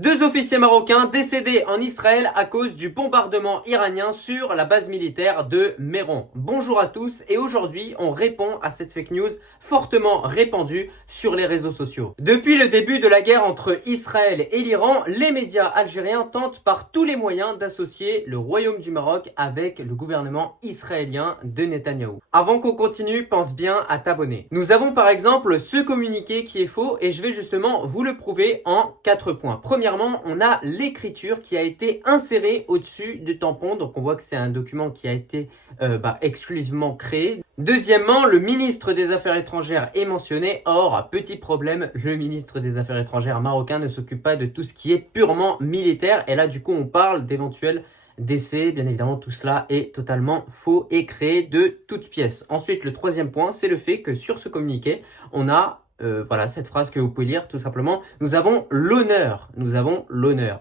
Deux officiers marocains décédés en Israël à cause du bombardement iranien sur la base militaire de Méron. Bonjour à tous et aujourd'hui on répond à cette fake news fortement répandue sur les réseaux sociaux. Depuis le début de la guerre entre Israël et l'Iran, les médias algériens tentent par tous les moyens d'associer le royaume du Maroc avec le gouvernement israélien de Netanyahou. Avant qu'on continue, pense bien à t'abonner. Nous avons par exemple ce communiqué qui est faux et je vais justement vous le prouver en 4 points. Premièrement, on a l'écriture qui a été insérée au-dessus du tampon. Donc, on voit que c'est un document qui a été exclusivement créé. Deuxièmement, le ministre des Affaires étrangères est mentionné. Or, petit problème, le ministre des Affaires étrangères marocain ne s'occupe pas de tout ce qui est purement militaire. Et là, du coup, on parle d'éventuels décès. Bien évidemment, tout cela est totalement faux et créé de toutes pièces. Ensuite, le troisième point, c'est le fait que sur ce communiqué, on a cette phrase que vous pouvez lire tout simplement. Nous avons l'honneur,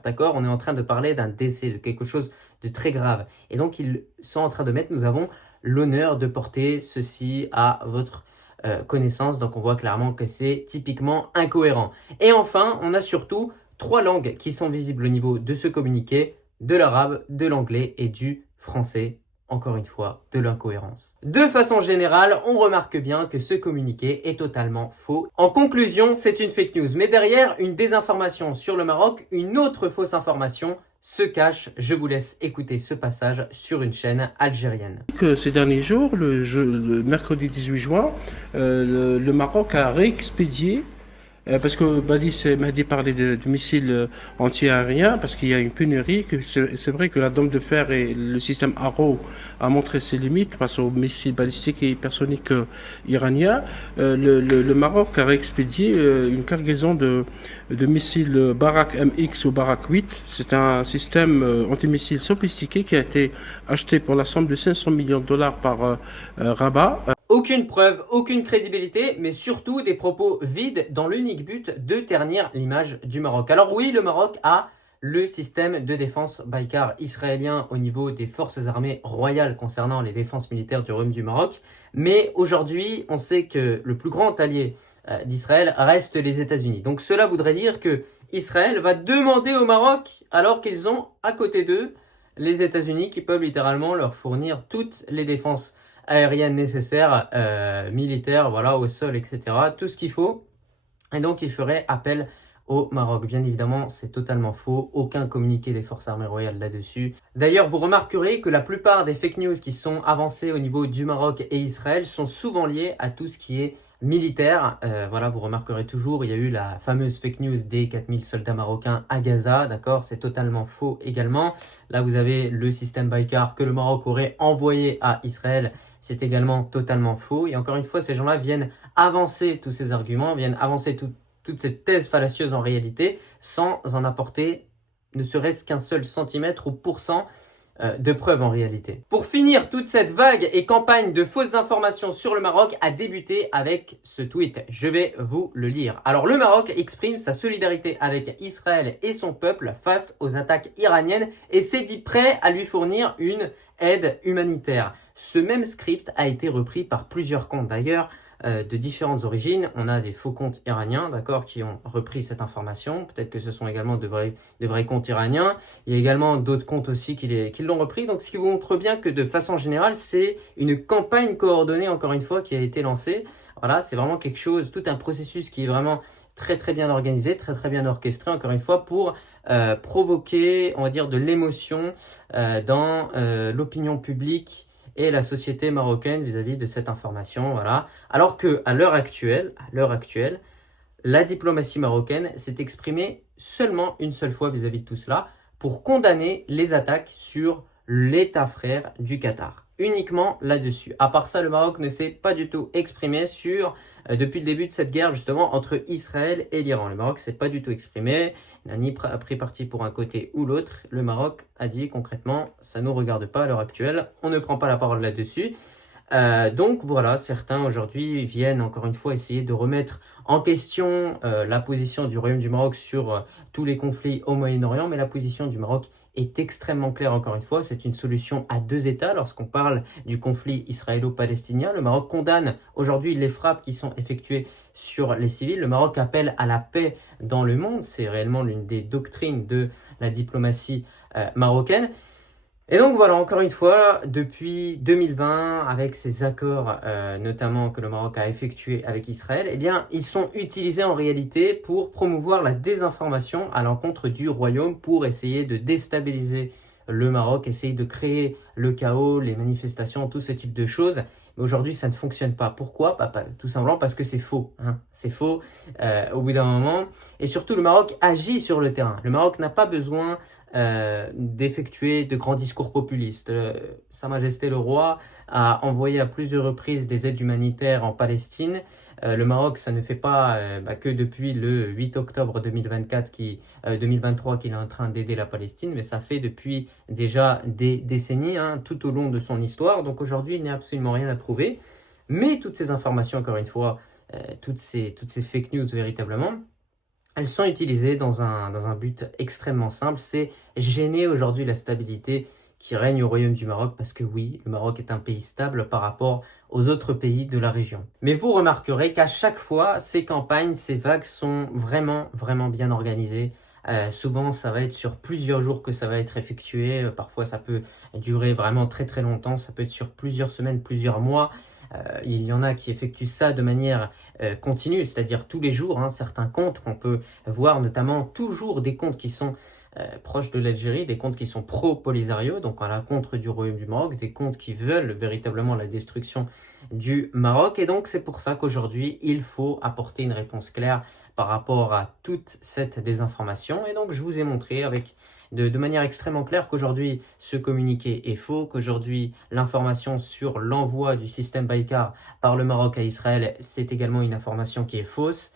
d'accord? On est en train de parler d'un décès, de quelque chose de très grave. Et donc, ils sont en train de mettre, nous avons l'honneur de porter ceci à votre connaissance. Donc, on voit clairement que c'est typiquement incohérent. Et enfin, on a surtout 3 langues qui sont visibles au niveau de ce communiqué, de l'arabe, de l'anglais et du français. Encore une fois, de l'incohérence. De façon générale, on remarque bien que ce communiqué est totalement faux. En conclusion, c'est une fake news. Mais derrière une désinformation sur le Maroc, une autre fausse information se cache. Je vous laisse écouter ce passage sur une chaîne algérienne. Que ces derniers jours, le mercredi 18 juin, le Maroc a réexpédié parce que Mahdi parlait de missiles anti-aériens, parce qu'il y a une pénurie, que c'est vrai que la dame de fer et le système Arrow a montré ses limites face aux missiles balistiques et hypersoniques iraniens. Le Maroc a réexpédié une cargaison de missiles Barak MX ou Barak 8. C'est un système antimissile sophistiqué qui a été acheté pour la somme de 500 millions de dollars par Rabat. Aucune preuve, aucune crédibilité, mais surtout des propos vides dans l'unique but de ternir l'image du Maroc. Alors oui, le Maroc a le système de défense Baykar israélien au niveau des forces armées royales concernant les défenses militaires du Royaume du Maroc. Mais aujourd'hui, on sait que le plus grand allié d'Israël reste les États-Unis. Donc cela voudrait dire que Israël va demander au Maroc, alors qu'ils ont à côté d'eux les États-Unis qui peuvent littéralement leur fournir toutes les défenses aériennes nécessaires, militaires, voilà, au sol, etc. Tout ce qu'il faut. Et donc, il ferait appel au Maroc. Bien évidemment, c'est totalement faux. Aucun communiqué des forces armées royales là-dessus. D'ailleurs, vous remarquerez que la plupart des fake news qui sont avancées au niveau du Maroc et Israël sont souvent liées à tout ce qui est militaire. Voilà, vous remarquerez toujours, il y a eu la fameuse fake news des 4000 soldats marocains à Gaza, d'accord? C'est totalement faux également. Là, vous avez le système Baykar que le Maroc aurait envoyé à Israël. C'est également totalement faux. Et encore une fois, ces gens-là viennent avancer tous ces arguments, viennent avancer toute cette thèse fallacieuse en réalité, sans en apporter ne serait-ce qu'un seul centimètre ou pourcent de preuves en réalité. Pour finir, toute cette vague et campagne de fausses informations sur le Maroc a débuté avec ce tweet. Je vais vous le lire. Alors, le Maroc exprime sa solidarité avec Israël et son peuple face aux attaques iraniennes et s'est dit prêt à lui fournir une aide humanitaire. Ce même script a été repris par plusieurs comptes d'ailleurs de différentes origines. On a des faux comptes iraniens, d'accord, qui ont repris cette information. Peut-être que ce sont également de vrais comptes iraniens. Il y a également d'autres comptes aussi qui l'ont repris. Donc, ce qui vous montre bien que de façon générale, c'est une campagne coordonnée, encore une fois, qui a été lancée. Voilà, c'est vraiment quelque chose, tout un processus qui est vraiment très très bien organisé, très très bien orchestré, encore une fois, pour provoquer, on va dire, de l'émotion dans l'opinion publique et la société marocaine vis-à-vis de cette information, voilà. Alors que à l'heure actuelle, la diplomatie marocaine s'est exprimée seulement une seule fois vis-à-vis de tout cela pour condamner les attaques sur l'État frère du Qatar. Uniquement là-dessus. À part ça, le Maroc ne s'est pas du tout exprimé sur depuis le début de cette guerre justement entre Israël et l'Iran. Le Maroc s'est pas du tout exprimé, n'a ni pris parti pour un côté ou l'autre. Le Maroc a dit concrètement, ça nous regarde pas à l'heure actuelle, on ne prend pas la parole là-dessus. Donc voilà, certains aujourd'hui viennent encore une fois essayer de remettre en question la position du Royaume du Maroc sur tous les conflits au Moyen-Orient, mais la position du Maroc est extrêmement claire encore une fois, c'est une solution à 2 États lorsqu'on parle du conflit israélo-palestinien. Le Maroc condamne aujourd'hui les frappes qui sont effectuées sur les civils. Le Maroc appelle à la paix dans le monde. C'est réellement l'une des doctrines de la diplomatie marocaine. Et donc voilà, encore une fois, depuis 2020, avec ces accords notamment que le Maroc a effectués avec Israël, eh bien, ils sont utilisés en réalité pour promouvoir la désinformation à l'encontre du royaume, pour essayer de déstabiliser le Maroc, essayer de créer le chaos, les manifestations, tout ce type de choses. Mais aujourd'hui, ça ne fonctionne pas. Pourquoi? Tout simplement parce que c'est faux. C'est faux au bout d'un moment. Et surtout, le Maroc agit sur le terrain. Le Maroc n'a pas besoin d'effectuer de grands discours populistes. Sa Majesté le Roi a envoyé à plusieurs reprises des aides humanitaires en Palestine. Le Maroc, ça ne fait pas que depuis le 8 octobre 2023 qu'il est en train d'aider la Palestine, mais ça fait depuis déjà des décennies, tout au long de son histoire. Donc aujourd'hui, il n'y a absolument rien à prouver. Mais toutes ces informations, encore une fois, toutes ces fake news véritablement, elles sont utilisées dans un but extrêmement simple, c'est gêner aujourd'hui la stabilité qui règne au Royaume du Maroc, parce que oui, le Maroc est un pays stable par rapport aux autres pays de la région. Mais vous remarquerez qu'à chaque fois, ces campagnes, ces vagues sont vraiment bien organisées. Souvent, ça va être sur plusieurs jours que ça va être effectué. Parfois, ça peut durer vraiment très longtemps. Ça peut être sur plusieurs semaines, plusieurs mois. Il y en a qui effectuent ça de manière continue, c'est-à-dire tous les jours. Certains comptes qu'on peut voir, notamment toujours des comptes qui sont proches de l'Algérie, des comptes qui sont pro-Polisario, donc à la contre du Royaume du Maroc, des comptes qui veulent véritablement la destruction du Maroc. Et donc c'est pour ça qu'aujourd'hui, il faut apporter une réponse claire par rapport à toute cette désinformation. Et donc je vous ai montré avec de manière extrêmement claire qu'aujourd'hui ce communiqué est faux, qu'aujourd'hui l'information sur l'envoi du système Baïkar par le Maroc à Israël, c'est également une information qui est fausse.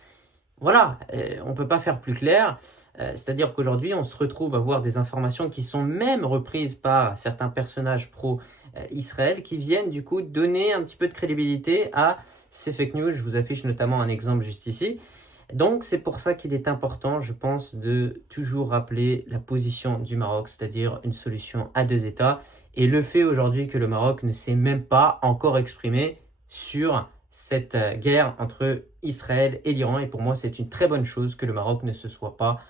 Voilà, on ne peut pas faire plus clair. C'est-à-dire qu'aujourd'hui, on se retrouve à voir des informations qui sont même reprises par certains personnages pro-Israël qui viennent du coup donner un petit peu de crédibilité à ces fake news. Je vous affiche notamment un exemple juste ici. Donc c'est pour ça qu'il est important, je pense, de toujours rappeler la position du Maroc, c'est-à-dire une solution à deux États. Et le fait aujourd'hui que le Maroc ne s'est même pas encore exprimé sur cette guerre entre Israël et l'Iran. Et pour moi, c'est une très bonne chose que le Maroc ne se soit pas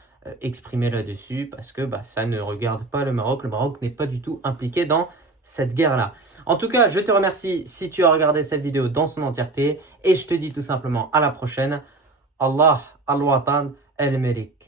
exprimé là-dessus, parce que ça ne regarde pas le Maroc. Le Maroc n'est pas du tout impliqué dans cette guerre-là. En tout cas, je te remercie si tu as regardé cette vidéo dans son entièreté, et je te dis tout simplement à la prochaine. Allah al-Watan al-Malik.